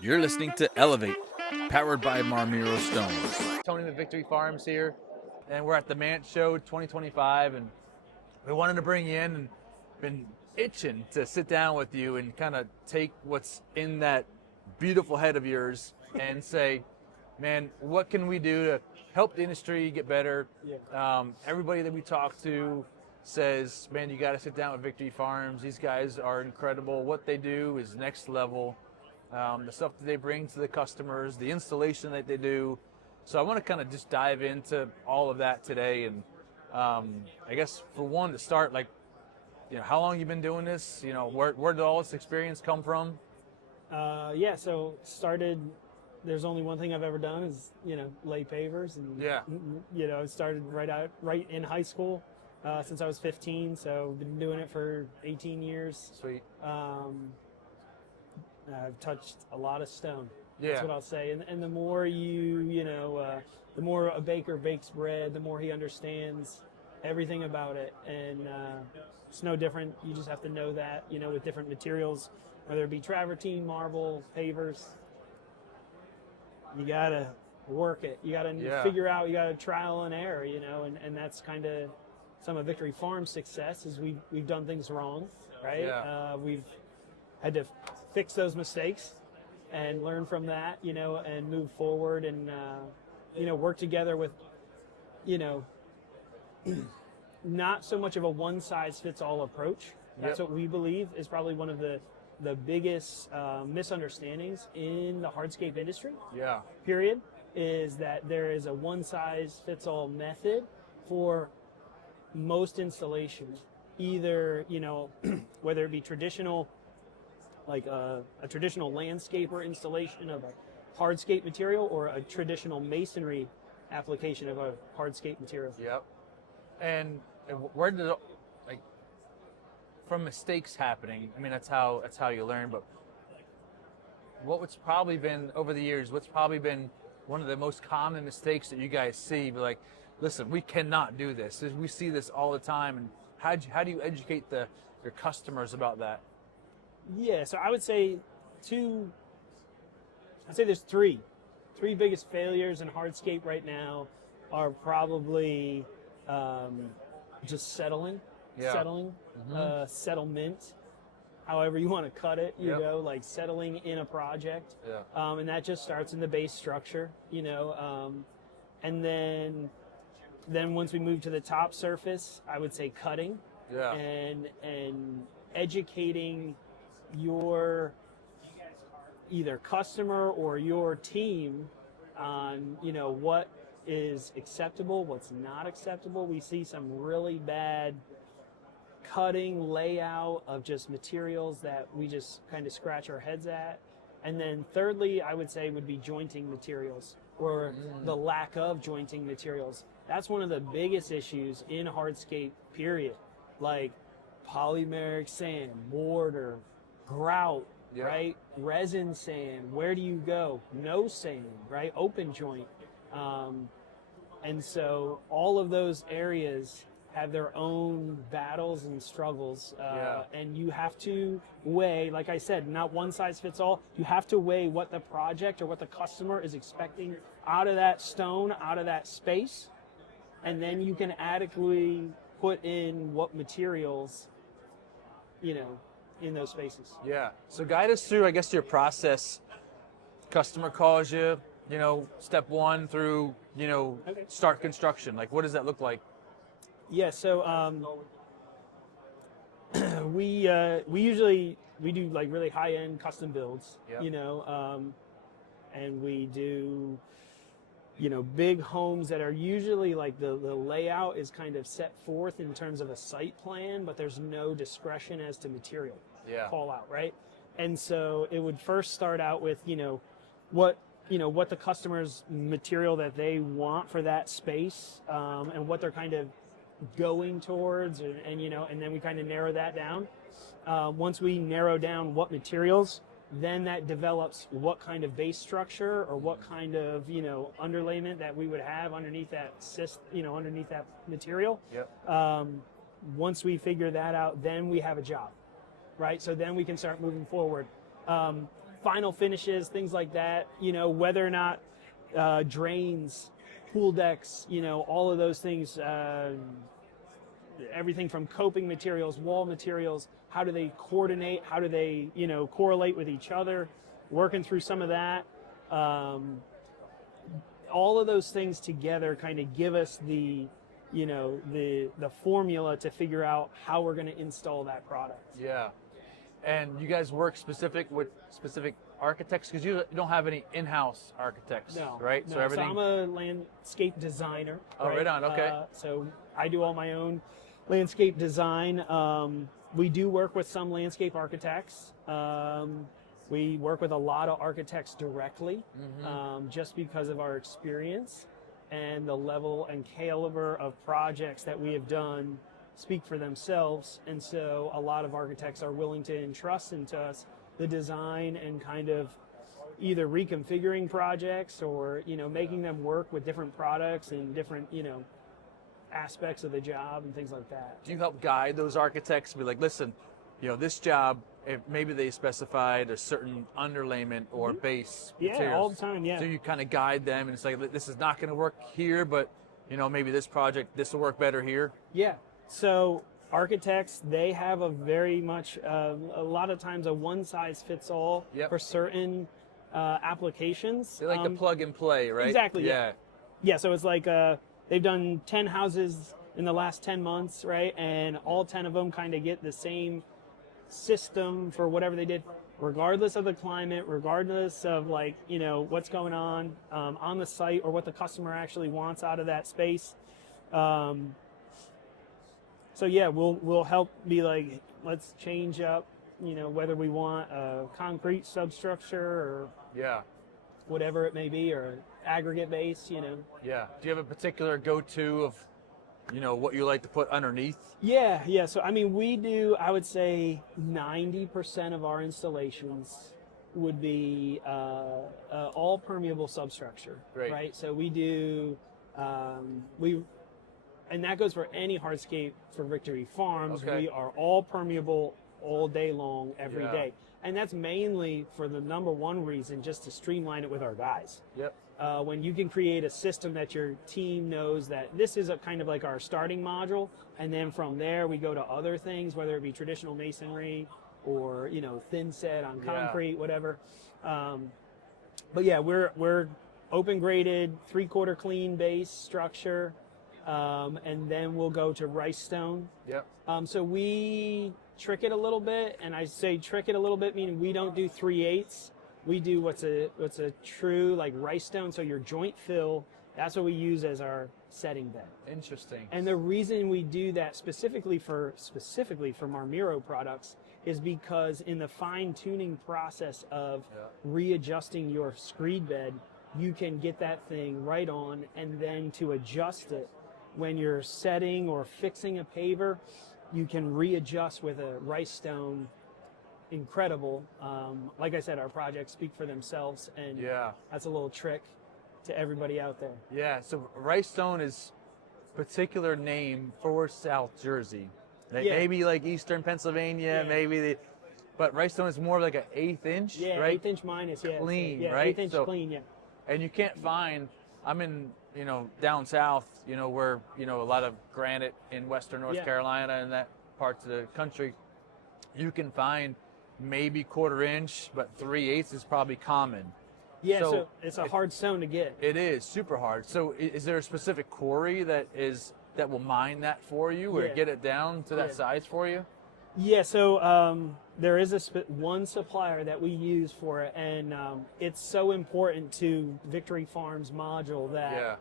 You're listening to Elevate, powered by Marmiro Stones. Tony with Victory Farms here, and we're at the Mant Show 2025, and we wanted to bring you in and been itching to sit down with you and kind of take what's in that beautiful head of yours and say, man, what can we do to help the industry get better? Everybody that we talk to says, man, you got to sit down with Victory Farms. These guys are incredible. What they do is next level. The stuff that they bring to the customers, the installation that they do. So I want to kind of just dive into all of that today. And I guess for one to start, like, how long you been doing this? Where did all this experience come from? So started, there's only one thing I've ever done is, lay pavers. And, it started right in high school since I was 15. So been doing it for 18 years. Sweet. I've touched a lot of stone. Yeah. That's what I'll say. And the more the more a baker bakes bread, the more he understands everything about it. And it's no different. You just have to know that, with different materials, whether it be travertine, marble, pavers. You got to work it. You got to figure out, you got to trial and error, and that's kind of some of Victory Farm's success is we've done things wrong, right? Yeah. We've had to fix those mistakes and learn from that, and move forward and, work together with, not so much of a one-size-fits-all approach. That's what we believe is probably one of the biggest misunderstandings in the hardscape industry, period, is that there is a one-size-fits-all method for most installations, either, whether it be traditional, like a traditional landscaper installation of a hardscape material or a traditional masonry application of a hardscape material. Yep. And where did it, from mistakes happening? I mean, that's how you learn. But what's probably been over the years? What's probably been one of the most common mistakes that you guys see? Be like, listen, we cannot do this. We see this all the time. And how do you educate your customers about that? Yeah, so I would say there's three biggest failures in hardscape right now are probably just settlement, settlement, however you want to cut it, like settling in a project. And that just starts in the base structure, and then once we move to the top surface, I would say cutting and educating your either customer or your team on what is acceptable, what's not acceptable. We see some really bad cutting layout of just materials that we just kind of scratch our heads at. And then thirdly, I would say would be jointing materials or the lack of jointing materials. That's one of the biggest issues in hardscape, period. Like polymeric sand, mortar, grout, right? Resin sand, where do you go? No sand, right? Open joint. And so all of those areas have their own battles and struggles. And you have to weigh, like I said, not one size fits all. You have to weigh what the project or what the customer is expecting out of that stone, out of that space. And then you can adequately put in what materials, in those spaces. Yeah. So guide us through, I guess, your process. Customer calls you, step one through, start construction. Like, what does that look like? Yeah. So we do like really high end custom builds, and we do, big homes that are usually like the layout is kind of set forth in terms of a site plan, but there's no discretion as to material call out, right? And so it would first start out with, what the customer's material that they want for that space, and what they're kind of going towards, and then we kind of narrow that down. Once we narrow down what materials, then that develops what kind of base structure or what kind of, underlayment that we would have underneath that underneath that material. Once we figure that out, then we have a job, right? So then we can start moving forward. final finishes, things like that, whether or not drains, pool decks, all of those things, everything from coping materials, wall materials, how do they coordinate, how do they, correlate with each other, working through some of that. All of those things together kind of give us the formula to figure out how we're going to install that product. Yeah. And you guys work with specific architects, because you don't have any in-house architects, right? No. So everything. So I'm a landscape designer. Oh, right on. Okay. So I do all my own landscape design. We do work with some landscape architects. We work with a lot of architects directly, just because of our experience and the level and caliber of projects that we have done speak for themselves. And so a lot of architects are willing to entrust into us the design and kind of either reconfiguring projects or, making them work with different products and different, aspects of the job and things like that. Do you help guide those architects? Be like, listen, this job, if maybe they specified a certain underlayment or base materials. Yeah, all the time, yeah. So you kind of guide them, and it's like, this is not going to work here, but, maybe this project, this will work better here. Yeah. So architects, they have a very much, a lot of times, a one-size-fits-all for certain applications. They like to plug and play, right? Exactly, yeah. Yeah, so it's like they've done 10 houses in the last 10 months, right? And all 10 of them kind of get the same system for whatever they did, regardless of the climate, regardless of what's going on the site or what the customer actually wants out of that space. So yeah, we'll help be like, let's change up, whether we want a concrete substructure or whatever it may be, or aggregate base, Yeah. Do you have a particular go-to of, what you like to put underneath? Yeah. So, we do, I would say 90% of our installations would be all permeable substructure. Great. Right? So we do, and that goes for any hardscape for Victory Farms. Okay. We are all permeable all day long, every day. And that's mainly for the number one reason, just to streamline it with our guys. Yep. When you can create a system that your team knows that this is a kind of like our starting module, and then from there we go to other things, whether it be traditional masonry or thin set on concrete, whatever. But yeah, we're open graded, 3/4 clean base structure, and then we'll go to rice stone. Yep. So we trick it a little bit, and I say trick it a little bit meaning we don't do 3/8. We do what's a true rice stone. So your joint fill, that's what we use as our setting bed. Interesting. And the reason we do that specifically for Marmiro products is because in the fine tuning process of readjusting your screed bed, you can get that thing right on, and then to adjust it when you're setting or fixing a paver, you can readjust with a rice stone. Incredible. Like I said, our projects speak for themselves, and that's a little trick to everybody out there. Yeah, so rice stone is particular name for South Jersey. Maybe like Eastern Pennsylvania, but rice stone is more like an 1/8 inch, right? 1/8 inch minus, clean, so, right? 1/8 inch clean, And you can't find, I'm in, down south, where, a lot of granite in western North Carolina and that parts of the country, you can find maybe 1/4 inch, but 3/8 is probably common. Yeah, so it's a hard stone to get. It is super hard. So is there a specific quarry that will mine that for you, or get it down to that size for you? Yeah, so there is one supplier that we use for it, and it's so important to Victory Farms module that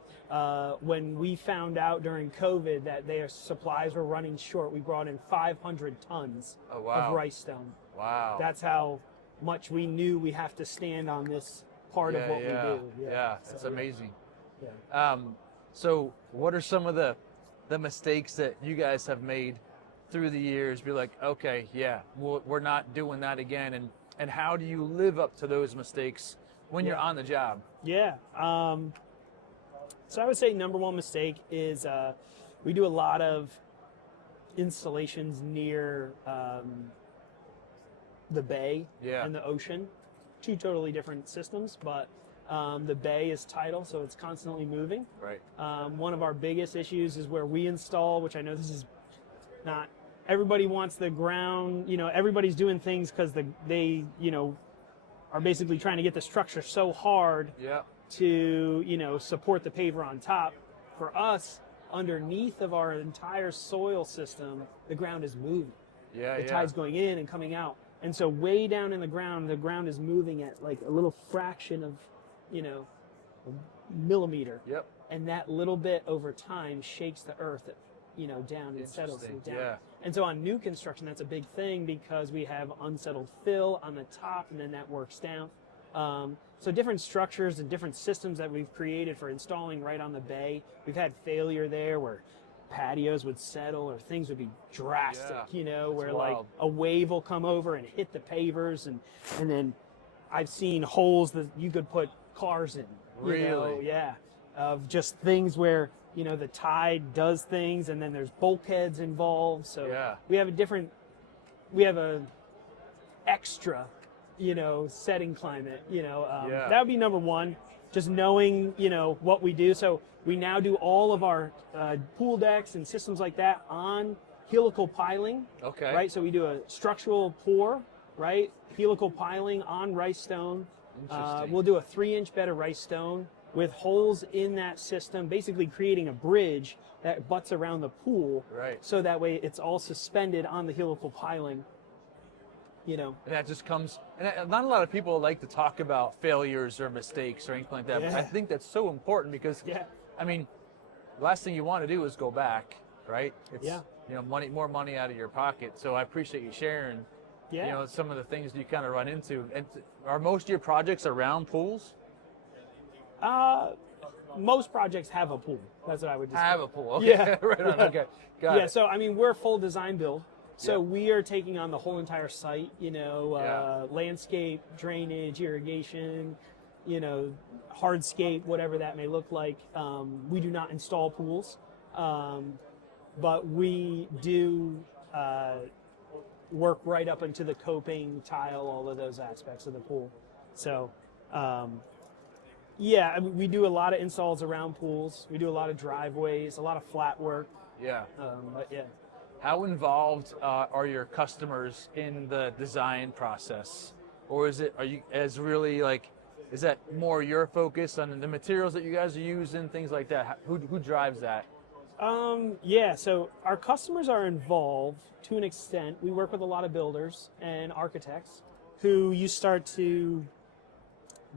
when we found out during COVID that their supplies were running short, we brought in 500 tons of rice stone. Wow. That's how much we knew we have to stand on this part of what we do. Yeah, that's amazing. Yeah. So what are some of the mistakes that you guys have made through the years? Be like, okay, we're not doing that again. And how do you live up to those mistakes when you're on the job? Yeah. So I would say number one mistake is we do a lot of installations near the bay and the ocean. two totally different systems, but the bay is tidal, so it's constantly moving. Right. One of our biggest issues is where we install, which I know this is not everybody wants the ground. Everybody's doing things because they are basically trying to get the structure so hard to support the paver on top. For us, underneath of our entire soil system, the ground is moving. The tide's going in and coming out. And so way down in the ground is moving at like a little fraction of, a millimeter. Yep. And that little bit over time shakes the earth, down and settles it down. Yeah. And so on new construction, that's a big thing because we have unsettled fill on the top and then that works down. So different structures and different systems that we've created for installing right on the bay. We've had failure there where patios would settle or things would be drastic, where wild. like a wave will come over and hit the pavers and then I've seen holes that you could put cars in. Really? Of just things where, the tide does things and then there's bulkheads involved. So we have a extra setting climate, that would be number one, just knowing, what we do. So we now do all of our pool decks and systems like that on helical piling. Okay. Right. So we do a structural pour, right? Helical piling on rice stone. We'll do a 3-inch bed of rice stone with holes in that system, basically creating a bridge that butts around the pool. Right. So that way it's all suspended on the helical piling. And that just comes, and not a lot of people like to talk about failures or mistakes or anything like that. But I think that's so important because, I mean, the last thing you want to do is go back, right? It's, more money out of your pocket. So I appreciate you sharing, some of the things you kind of run into. And are most of your projects around pools? Most projects have a pool. That's what I would describe. Have a pool. Okay. Yeah. Right on. Okay. Got it. So I mean, we're full design build. So we are taking on the whole entire site, landscape, drainage, irrigation, hardscape, whatever that may look like. We do not install pools, but we do work right up into the coping, tile, all of those aspects of the pool. So, we do a lot of installs around pools. We do a lot of driveways, a lot of flat work. How involved are your customers in the design process? Or is that more your focus on the materials that you guys are using, things like that? Who drives that? So our customers are involved to an extent. We work with a lot of builders and architects who you start to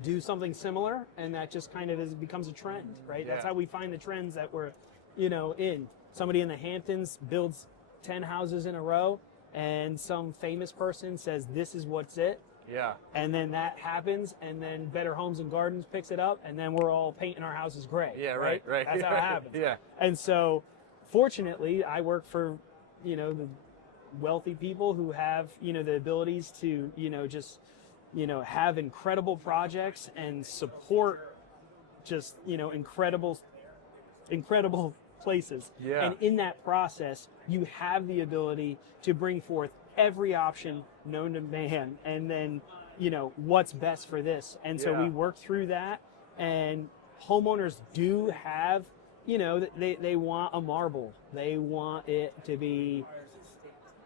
do something similar, and that just kind of becomes a trend, right? That's how we find the trends that we're, in. Somebody in the Hamptons builds 10 houses in a row, and some famous person says, this is what's it. Yeah. And then that happens, and then Better Homes and Gardens picks it up, and then we're all painting our houses gray. Yeah, right. That's how it happens. Yeah. And so, fortunately, I work for, the wealthy people who have, the abilities to, have incredible projects and support just, incredible places. Yeah. And in that process, you have the ability to bring forth every option known to man and then, what's best for this. And so we work through that, and homeowners do have, they want a marble. They want it to be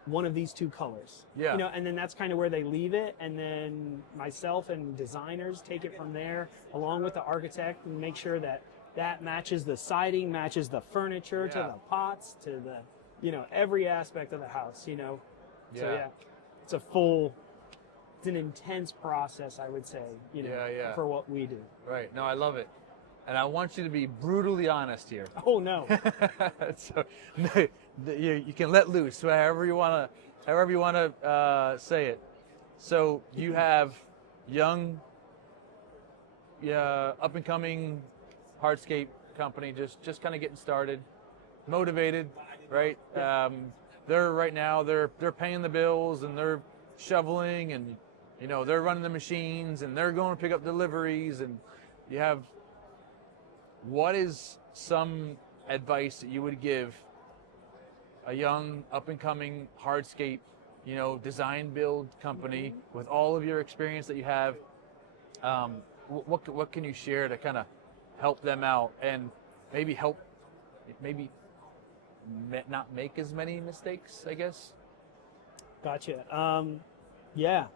one of these two colors. Yeah. And then that's kind of where they leave it. And then myself and designers take it from there, along with the architect, and make sure that matches the siding, matches the furniture, to the pots, to the, every aspect of the house, So it's an intense process, I would say, for what we do. Right. No, I love it. And I want you to be brutally honest here. Oh, no. So you can let loose however you want to say it. So you have young, up and coming hardscape company, just kind of getting started, motivated, right? They're paying the bills, and they're shoveling, and they're running the machines, and they're going to pick up deliveries, and what is some advice that you would give a young up and coming hardscape design build company with all of your experience that you have? What can you share to kind of help them out and maybe not make as many mistakes, I guess? Gotcha. Yeah,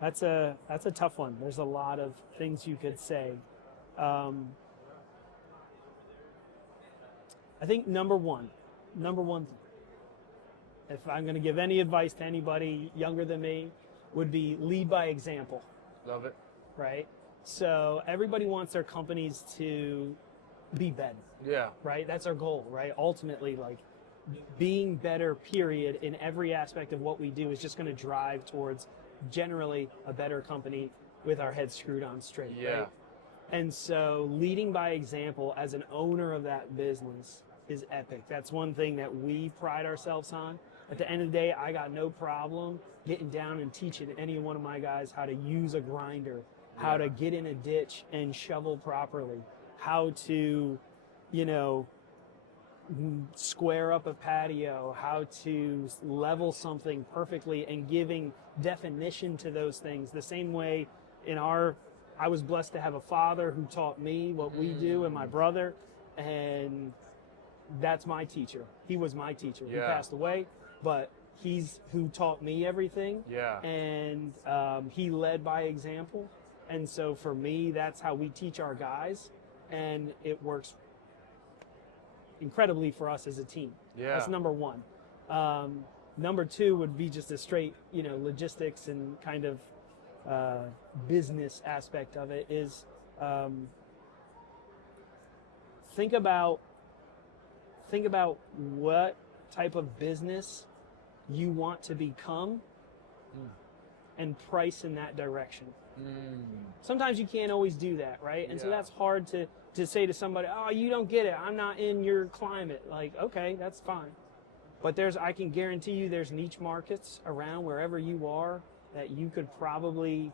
that's a tough one. There's a lot of things you could say. I think number one, if I'm going to give any advice to anybody younger than me, would be lead by example. Love it. Right? So everybody wants their companies to be better. Yeah. Right? That's our goal, right? Ultimately, like being better, period, in every aspect of what we do is just going to drive towards generally a better company with our heads screwed on straight. Yeah. Right? And so leading by example as an owner of that business is epic. That's one thing that we pride ourselves on. At the end of the day, I got no problem getting down and teaching any one of my guys how to use a grinder, how to get in a ditch and shovel properly, how to, square up a patio, how to level something perfectly, and giving definition to those things. The same way I was blessed to have a father who taught me what we do, and my brother, and that's my teacher. He was my teacher. He passed away, but he's who taught me everything. Yeah. And he led by example. And so for me, that's how we teach our guys, and it works incredibly for us as a team. Yeah. That's number one. Number two would be just a straight, logistics and kind of business aspect of it is think about what type of business you want to become and price in that direction. Sometimes you can't always do that, right? And so that's hard to say to somebody, oh, you don't get it. I'm not in your climate. Like, okay, that's fine. But I can guarantee you there's niche markets around wherever you are that you could probably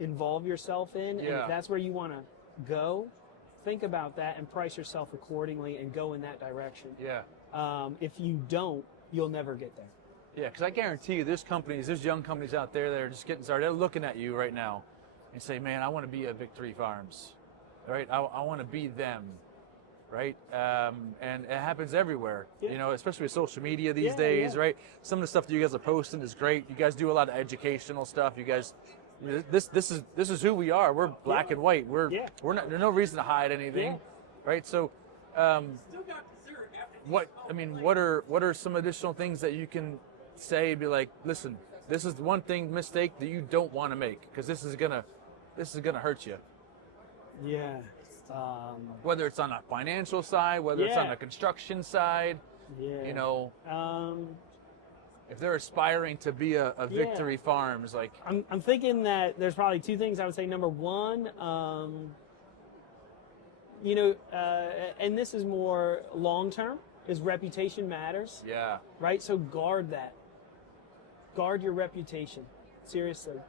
involve yourself in. And if that's where you want to go, think about that and price yourself accordingly and go in that direction. Yeah. If you don't, you'll never get there. Yeah, because I guarantee you there's young companies out there that are just getting started. They're looking at you right now and say, man, I want to be a Victory Farms, right? I want to be them, right? And it happens everywhere, especially with social media these days, right? Some of the stuff that you guys are posting is great. You guys do a lot of educational stuff. You guys, this is who we are. We're black and white. We're not. There's no reason to hide anything, right? So, what are some additional things that you can say? Be like, listen, this is one mistake that you don't want to make because this is gonna hurt you. Yeah. Whether it's on a financial side, whether it's on a construction side, if they're aspiring to be a Victory Farms, like I'm thinking that there's probably two things I would say. Number one, and this is more long term, is reputation matters. Yeah. Right. So guard that. Guard your reputation. Seriously.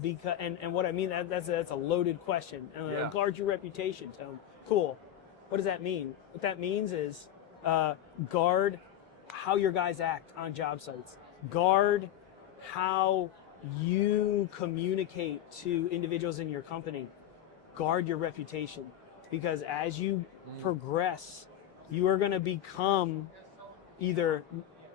Because and what I mean that's a loaded question. Guard your reputation, Tone. Cool. What does that mean? What that means is guard how your guys act on job sites. Guard how you communicate to individuals in your company. Guard your reputation, because as you progress, you are going to become either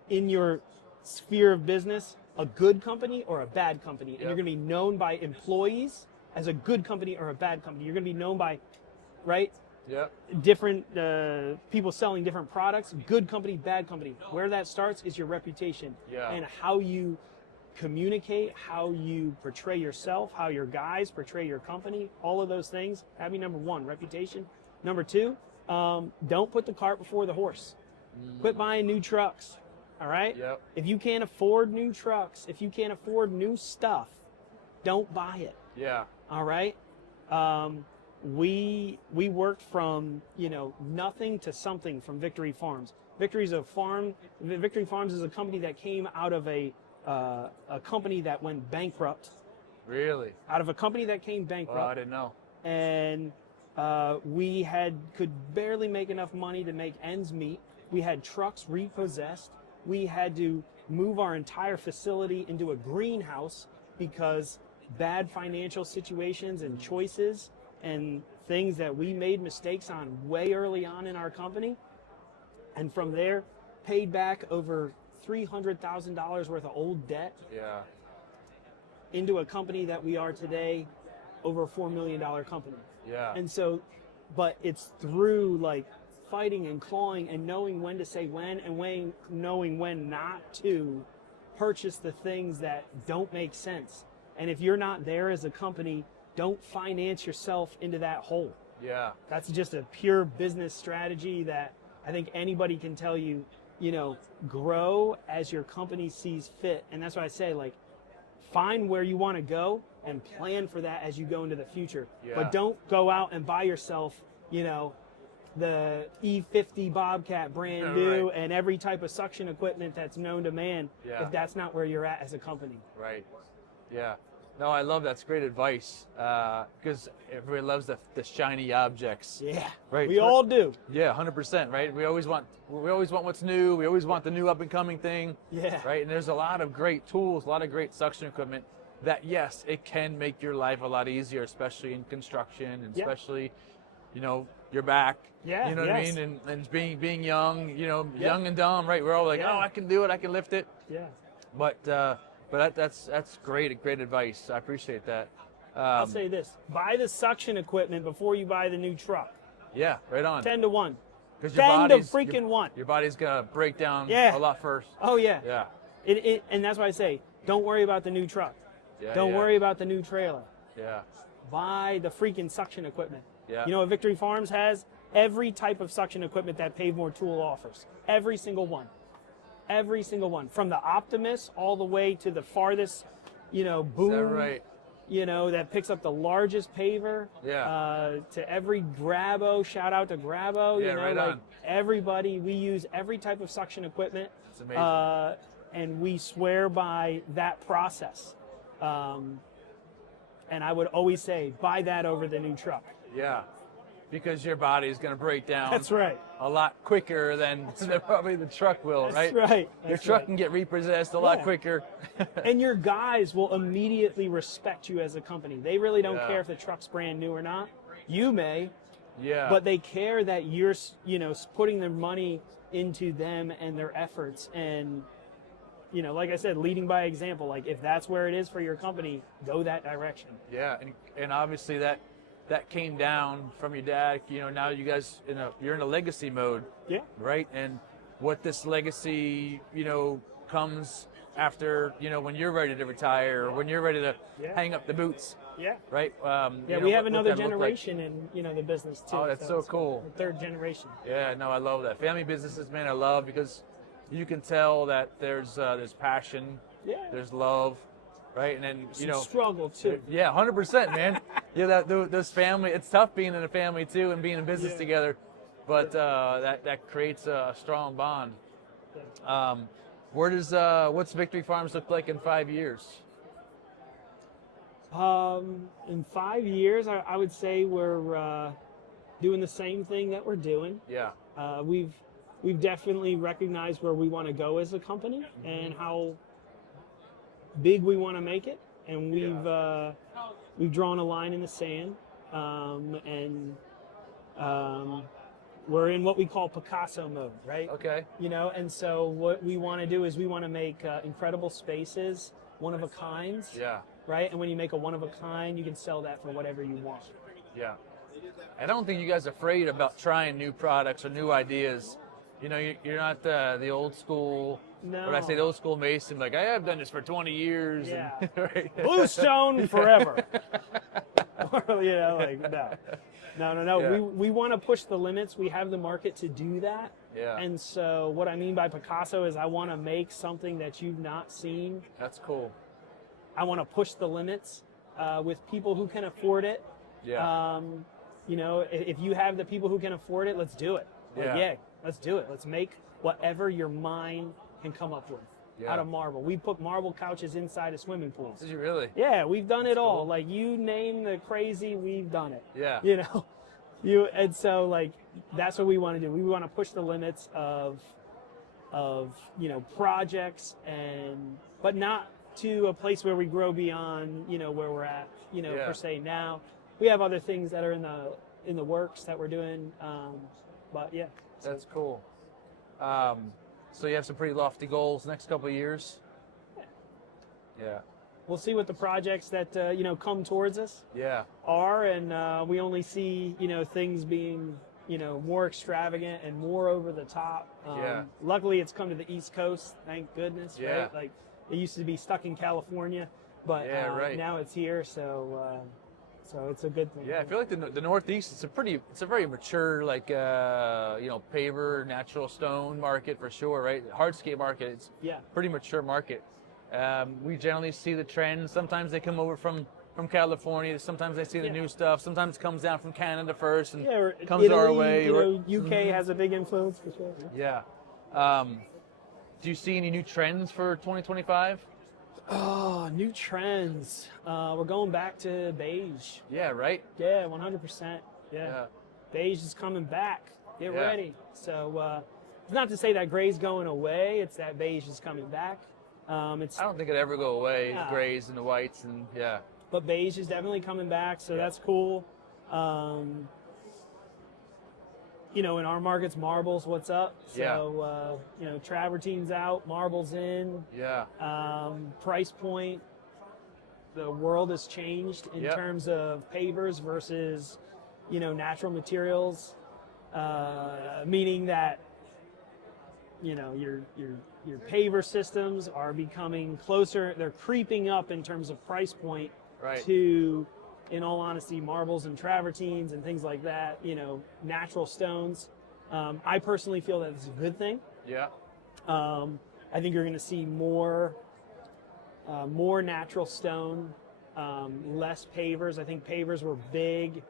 in your sphere of business a good company or a bad company. And you're going to be known by employees as a good company or a bad company. You're going to be known by, right? Yeah. Different people selling different products. Good company, bad company. Where that starts is your reputation. Yeah. And how you communicate, how you portray yourself, how your guys portray your company, all of those things. That'd be number one, reputation. Number two, don't put the cart before the horse. Quit buying new trucks. All right? Yep. If you can't afford new trucks, if you can't afford new stuff, don't buy it. Yeah. All right? We worked from, nothing to something from Victory Farms. Victory Farms is a company that came out of a company that went bankrupt. Really? Out of a company that came bankrupt. Well, I didn't know. And we could barely make enough money to make ends meet. We had trucks repossessed. We had to move our entire facility into a greenhouse because bad financial situations and choices and things that we made mistakes on way early on in our company. And from there, paid back over $300,000 worth of old debt into a company that we are today, over a $4 million company. Yeah. And so, but it's through like fighting and clawing and knowing when to say when and knowing when not to purchase the things that don't make sense. And if you're not there as a company, don't finance yourself into that hole. Yeah. That's just a pure business strategy that I think anybody can tell you, you know, grow as your company sees fit. And that's why I say, like, find where you want to go and plan for that as you go into the future. Yeah. But don't go out and buy yourself, you know, the E50 Bobcat brand new and every type of suction equipment that's known to man if that's not where you're at as a company. Right. Yeah. No, I love that's great advice because everybody loves the shiny objects. Yeah. Right. We all do. Yeah, 100%. Right. We always want what's new. We always want the new up and coming thing. Yeah. Right. And there's a lot of great tools, a lot of great suction equipment that yes, it can make your life a lot easier, especially in construction and especially, you know, your back. Yeah. You know what I mean? And being young, you know, young and dumb. Right. We're all like, oh, I can do it. I can lift it. Yeah. But that's great advice. I appreciate that. I'll say this: buy the suction equipment before you buy the new truck. Yeah, right on. 10 to 1. 'Cause 10 to freaking 1. Your body's gonna break down a lot first. Oh yeah. Yeah. And that's why I say, don't worry about the new truck. Yeah, don't worry about the new trailer. Yeah. Buy the freaking suction equipment. Yeah. You know what Victory Farms has? Every type of suction equipment that Pavemore Tool offers. Every single one. Every single one. From the Optimus all the way to the farthest, you know, boom. Is that right? You know, that picks up the largest paver. Yeah. To every Grabo, shout out to Grabo. Yeah, you know, right like on. everybody, we use every type of suction equipment. It's amazing. And we swear by that process. And I would always say, buy that over the new truck. Yeah. Because your body is going to break down. That's right. A lot quicker than probably the truck will, That's right? right. Your truck can get repossessed a lot quicker. And your guys will immediately respect you as a company. They really don't care if the truck's brand new or not. You may, but they care that you're, you know, putting their money into them and their efforts. And, you know, like I said, leading by example. Like, if that's where it is for your company, go that direction. Yeah, and obviously that came down from your dad. You know, now you guys you're in a legacy mode. Yeah. Right. And what this legacy, you know, comes after, you know, when you're ready to retire or when you're ready to hang up the boots. Yeah. Right. We have another generation in, you know, the business too. Oh, that's so cool. The third generation. Yeah. No, I love that. Family businesses, man, I love because you can tell that there's passion. Yeah. There's love. Right, and then you know, struggle too. Yeah, 100%, man. Yeah, this family. It's tough being in a family too, and being in business together, but that creates a strong bond. What's Victory Farms look like in 5 years? In 5 years, I would say we're doing the same thing that we're doing. Yeah. We've definitely recognized where we want to go as a company and how big we want to make it, and we've drawn a line in the sand, and we're in what we call Picasso mode, right? Okay. You know, and so what we want to do is we want to make incredible spaces, one of a kinds. Yeah. Right, and when you make a one of a kind, you can sell that for whatever you want. Yeah. I don't think you guys are afraid about trying new products or new ideas. You know, you're not the old school. No. When I say the old school Mason, like I have done this for 20 years. Yeah. And, right? Bluestone forever. You know, like no. Yeah. We want to push the limits. We have the market to do that. Yeah. And so what I mean by Picasso is I want to make something that you've not seen. That's cool. I want to push the limits with people who can afford it. Yeah. You know, if you have the people who can afford it, let's do it. Like, let's do it. Let's make whatever your mind can come up with out of marble. We put marble couches inside of swimming pools. Did you really? Yeah, we've done it all. Cool. Like, you name the crazy, we've done it. Yeah. You know, and so like that's what we want to do. We want to push the limits of you know, projects but not to a place where we grow beyond, where we're at, Yeah. per se now. We have other things that are in the works that we're doing, but yeah. That's cool. So you have some pretty lofty goals next couple of years. Yeah. We'll see what the projects that come towards us Yeah. are, and we only see things being more extravagant and more over the top. Yeah. Luckily, it's come to the East Coast, thank goodness. Yeah. Right? Like it used to be stuck in California, but Yeah, right. now it's here, so it's a good thing. Yeah, I feel like the Northeast, it's a very mature, like, paver, natural stone market for sure, right? Hardscape market, it's pretty mature market. We generally see the trends. Sometimes they come over from California. Sometimes they see the new stuff. Sometimes it comes down from Canada first and or comes Italy, our way. UK has a big influence for sure. Yeah. Do you see any new trends for 2025? Oh, new trends. We're going back to beige. Yeah, right? Yeah, 100%. Yeah. Beige is coming back. Get ready. So it's not to say that gray's going away. It's that beige is coming back. I don't think it'd ever go away, the grays and the whites, and but beige is definitely coming back, so that's cool. In our markets, marbles, what's up? So, travertine's out, marbles in. Yeah. Price point, the world has changed in terms of pavers versus, natural materials, meaning that, your paver systems are becoming closer. They're creeping up in terms of price point to, in all honesty, marbles and travertines and things like that, natural stones. I personally feel that it's a good thing. Yeah. I think you're going to see more natural stone, less pavers. I think pavers were big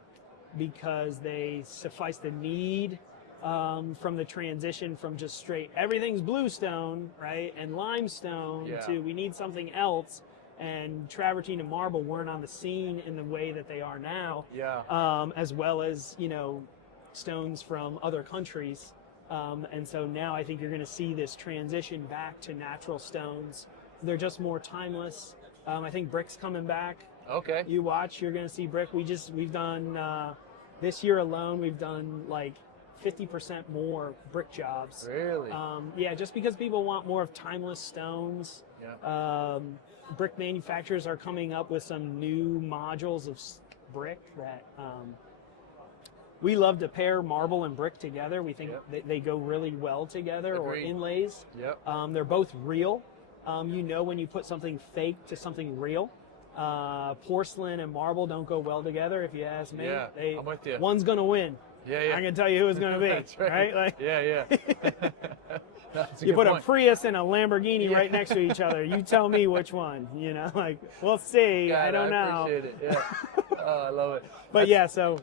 because they suffice the need from the transition from just straight everything's bluestone, right, and limestone to we need something else, and travertine and marble weren't on the scene in the way that they are now, as well as stones from other countries, and so now I think you're going to see this transition back to natural stones. They're just more timeless. I think brick's coming back. Okay. You watch, you're going to see brick. We've done this year alone, we've done like 50% more brick jobs. Really? Just because people want more of timeless stones. Yeah. Brick manufacturers are coming up with some new modules of brick that we love to pair marble and brick together. We think they go really well together. Agreed. Or inlays. Yep. They're both real. When you put something fake to something real. Porcelain and marble don't go well together, if you ask me. Yeah, I'm with you. One's going to win. Yeah. I can tell you who it's going to be. That's right. Like, yeah. You put a Prius and a Lamborghini right next to each other. You tell me which one. We'll see. God, I don't know. I appreciate it. Yeah. Oh, I love it. But so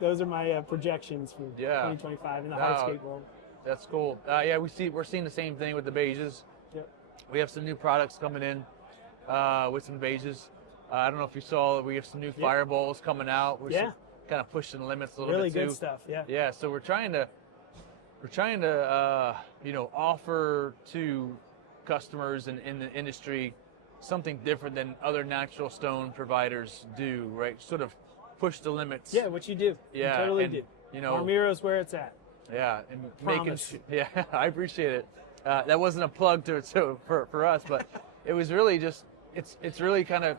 those are my projections for 2025 in the hardscape world. That's cool. We're seeing the same thing with the beiges. Yep. We have some new products coming in with some beiges. I don't know if you saw, we have some new fireballs coming out. We're kind of pushing the limits a little really bit too. Good stuff. Yeah. Yeah. So we're trying to offer to customers in the industry something different than other natural stone providers do, right? Sort of push the limits. Yeah, what you do. Yeah, you totally do. Marmiro's where it's at. Yeah, and I appreciate it. That wasn't a plug for us, but it was really just it's really kind of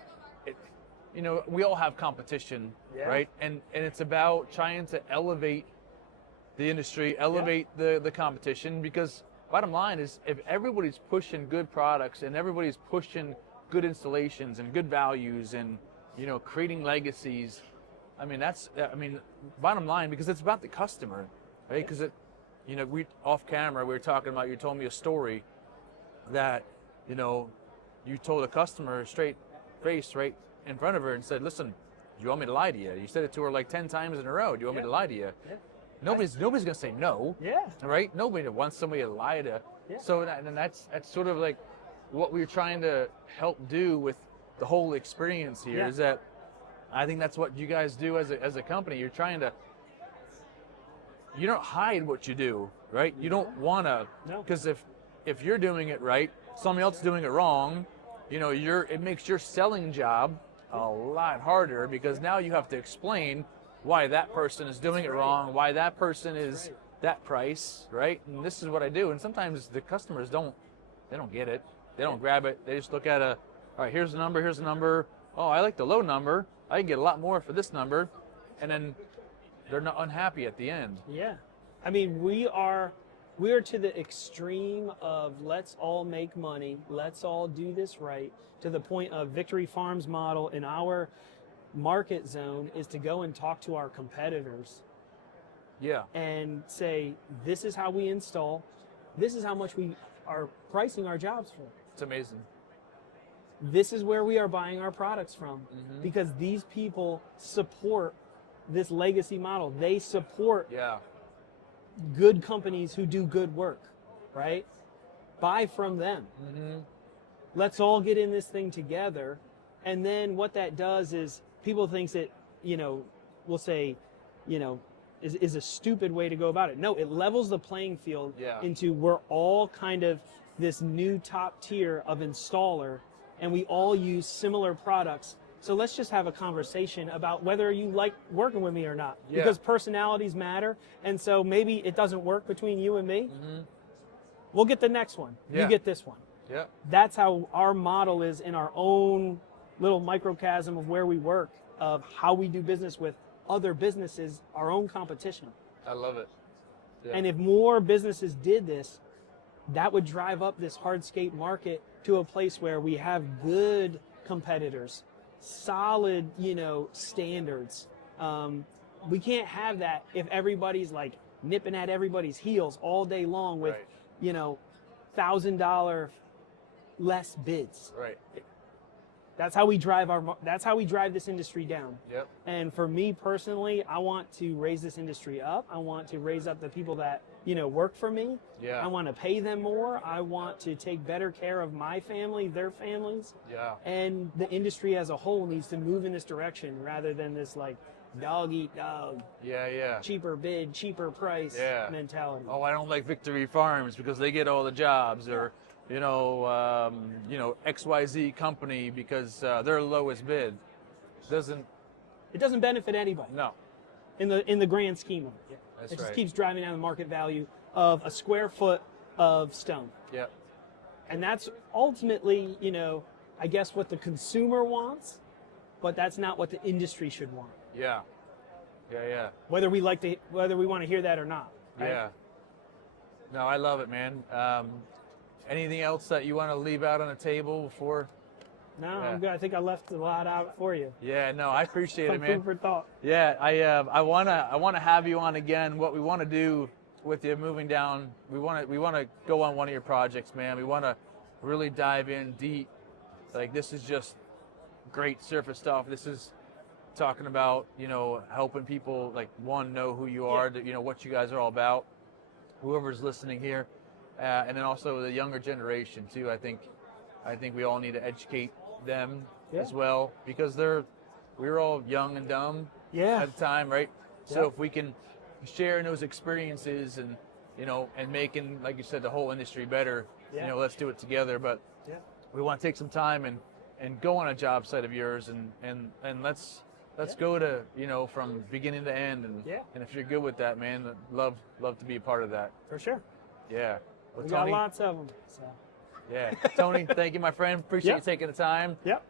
we all have competition, right? And it's about trying to elevate the industry, elevate the competition, because bottom line is if everybody's pushing good products and everybody's pushing good installations and good values and creating legacies, bottom line, because it's about the customer, right? Because we off camera we were talking about, you told me a story that you told a customer straight face right in front of her and said, listen, do you want me to lie to you? You said it to her like 10 times in a row. Do you want me to lie to you? Yeah. Nobody's gonna say no. Yeah. Right? Nobody wants somebody to lie to. Yeah. So that's sort of like what we're trying to help do with the whole experience here, is that I think that's what you guys do as a company. You're trying to, you don't hide what you do, right? You don't want to, because if you're doing it right, somebody else is doing it wrong, it makes your selling job a lot harder, because now you have to explain why that person is doing it wrong, why that person is that price, right? And this is what I do. And sometimes the customers don't get it. They don't grab it. They just look at all right, here's the number. Oh, I like the low number. I can get a lot more for this number. And then they're not unhappy at the end. Yeah. I mean, we are to the extreme of let's all make money, let's all do this right, to the point of Victory Farms model in our market zone is to go and talk to our competitors. Yeah. And say, this is how we install, this is how much we are pricing our jobs for. It's amazing. This is where we are buying our products from, because these people support this legacy model. They support good companies who do good work, right? Buy from them. Let's all get in this thing together. And then what that does is people think that, we'll say, is a stupid way to go about it. No, it levels the playing field into we're all kind of this new top tier of installer, and we all use similar products. So let's just have a conversation about whether you like working with me or not, because personalities matter. And so maybe it doesn't work between you and me. We'll get the next one. You get this one. Yeah. That's how our model is in our own little microcosm of where we work, of how we do business with other businesses, our own competition. I love it. Yeah. And if more businesses did this, that would drive up this hardscape market to a place where we have good competitors, solid, standards. We can't have that if everybody's like nipping at everybody's heels all day long with, $1,000 less bids. Right. That's how we drive this industry down. Yep. And for me personally, I want to raise this industry up. I want to raise up the people that, work for me. Yeah. I want to pay them more. I want to take better care of my family, their families. Yeah. And the industry as a whole needs to move in this direction rather than this like dog eat dog. Yeah. Cheaper bid, cheaper price mentality. Oh, I don't like Victory Farms because they get all the jobs, or XYZ company because their lowest bid. It doesn't benefit anybody. No. In the grand scheme of it. That's it just right. keeps driving down the market value of a square foot of stone. Yep. And that's ultimately, I guess what the consumer wants, but that's not what the industry should want. Yeah. Whether we want to hear that or not. Right? Yeah. No, I love it, man. Anything else that you want to leave out on the table before? No, I'm good. I think I left a lot out for you. Yeah, no, I appreciate it, Some man. food for thought. Yeah, I wanna have you on again. What we want to do with you moving down, we want to go on one of your projects, man. We want to really dive in deep. Like, this is just great surface stuff. This is talking about helping people know who you are, what you guys are all about. Whoever's listening here. And then also the younger generation too. I think we all need to educate them as well, because we were all young and dumb at the time, right? So if we can share in those experiences and and making, like you said, the whole industry better, let's do it together. But we want to take some time and go on a job site of yours and let's go to from beginning to end, and if you're good with that, man, love to be a part of that. For sure. Yeah. Well, We Tony, got lots of them. So. Yeah. Tony, thank you, my friend. Appreciate you taking the time. Yep.